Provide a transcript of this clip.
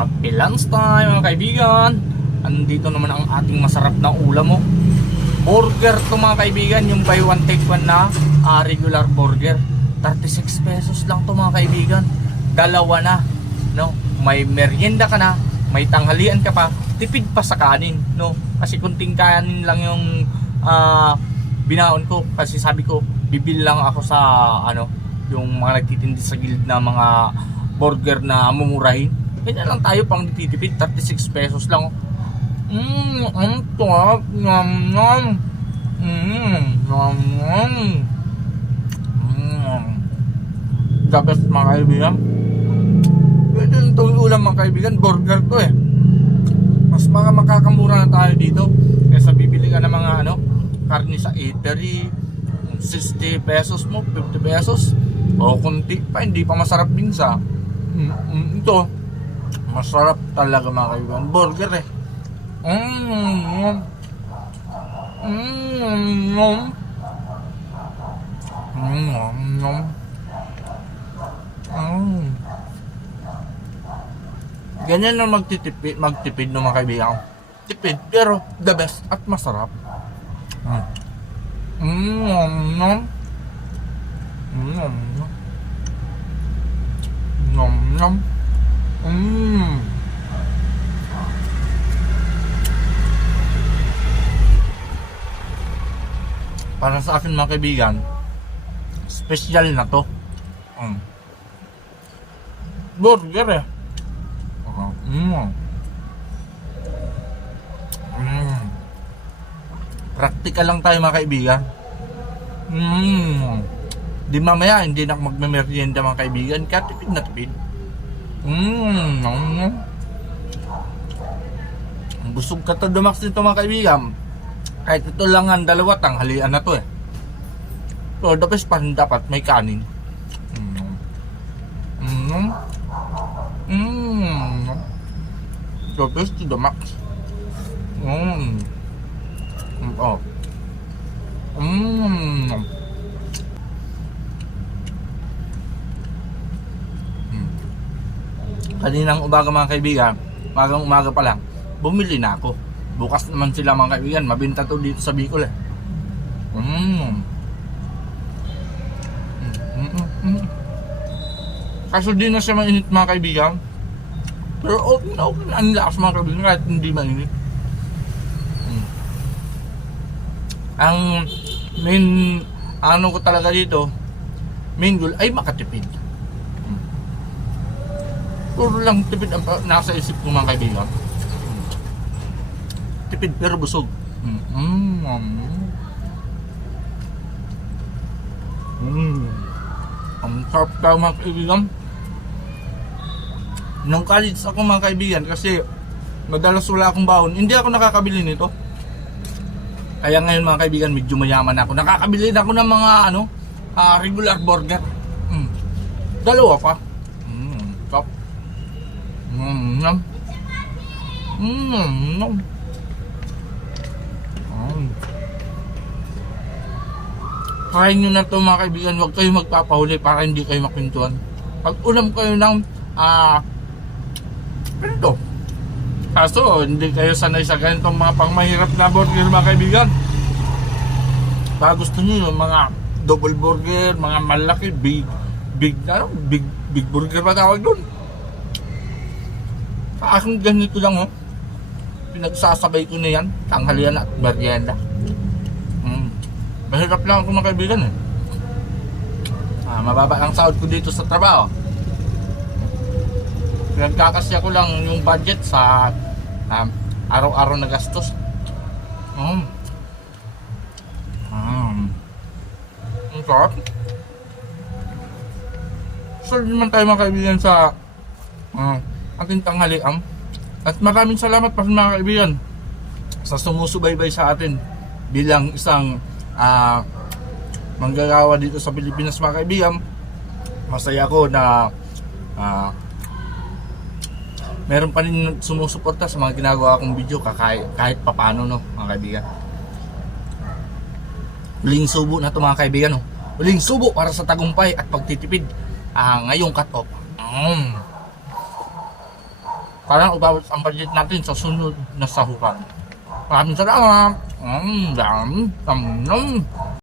Happy lunch time mga kaibigan. Andito naman ang ating masarap na ulam mo. Burger to mga kaibigan. Yung buy one take one na regular burger. 36 pesos lang to mga kaibigan. Dalawa na, no? May merienda ka na, may tanghalian ka pa, tipid pa sa kanin, no? Kasi kunting kanin lang yung binaon ko. Kasi sabi ko, bibil lang ako sa yung mga nagtitindi sa gilid na mga burger na mumurahin. Ganyan lang tayo pang nagtitipid, 36 pesos lang. Sarap. Nom nom. Nom nom. The best mga kaibigan. Ito itong ulam mga kaibigan, burger to eh. Mas mga makakamura na tayo dito kaysa bibili ka ng mga karne sa eatery, 60 pesos mo, 50 pesos o kunti pa, hindi pa masarap minsan. Ito masarap talaga mga kaibigan, burger eh. Ganyan na magtipid no mga kaibigan. Tipid pero the best at masarap. Para sa akin mga kaibigan, special na to. Burger eh. Practical lang tayo mga kaibigan. Di mamaya hindi na magme-merienda mga kaibigan, kaya tipid na tipid. Busog ka to dumax dito mga kaibigan. Kahit ito lang ang dalawa, tanghalian na to eh. So the best pa rin dapat may kanin. The best to the max. Kaninang umaga mga kaibigan, magang umaga pa lang, bumili na ako. Bukas naman sila mga kaibigan, mabenta to dito sa Bicol eh. Kaso di na siya mainit mga kaibigan. Pero okay na ang lakas mga kaibigan kahit hindi mainit. Ang main ko talaga dito, main goal ay makatipid. Puro lang tipid ang nasa isip ko mga kaibigan. Tipid pero busog. Ang sarap daw mga kaibigan. Nung college ako mga kaibigan, kasi madalas wala akong baon, hindi ako nakakabili nito. Kaya ngayon mga kaibigan, medyo mayaman ako. Nakakabili na ako ng mga regular burger. Dalawa pa. Top. Try nyo na to mga kaibigan, huwag kayo magpapahuli para hindi kayo mapintuan. Pag ulam kayo ng ganito, kaso hindi kayo sanay sa ganitong mga pangmahirap na burger mga kaibigan. Baka gusto nyo yung mga double burger, mga malaki, big burger pa tawag doon. Sa akin ganito lang pinagsasabay ko na yan, tanghalian at merienda. Mahirap lang ako mga kaibigan eh. Mababa ang sahod ko dito sa trabaho. Pinagkakasya ko lang yung budget sa araw-araw na gastos. Ang sarap. So naman tayo mga kaibigan sa ating tanghalian. At maraming salamat pa mga kaibigan sa sumusubaybay sa atin bilang isang manggagawa dito sa Pilipinas mga kaibigan. Masaya ako na meron pa rin sumusuporta sa mga ginagawa kong video kahit papano mga kaibigan. Huling subo na to mga kaibigan Huling subo para sa tagumpay at pagtitipid ngayong cut off. Parang ubawat ang budget natin sa sunod na sahuran. Maraming salamat.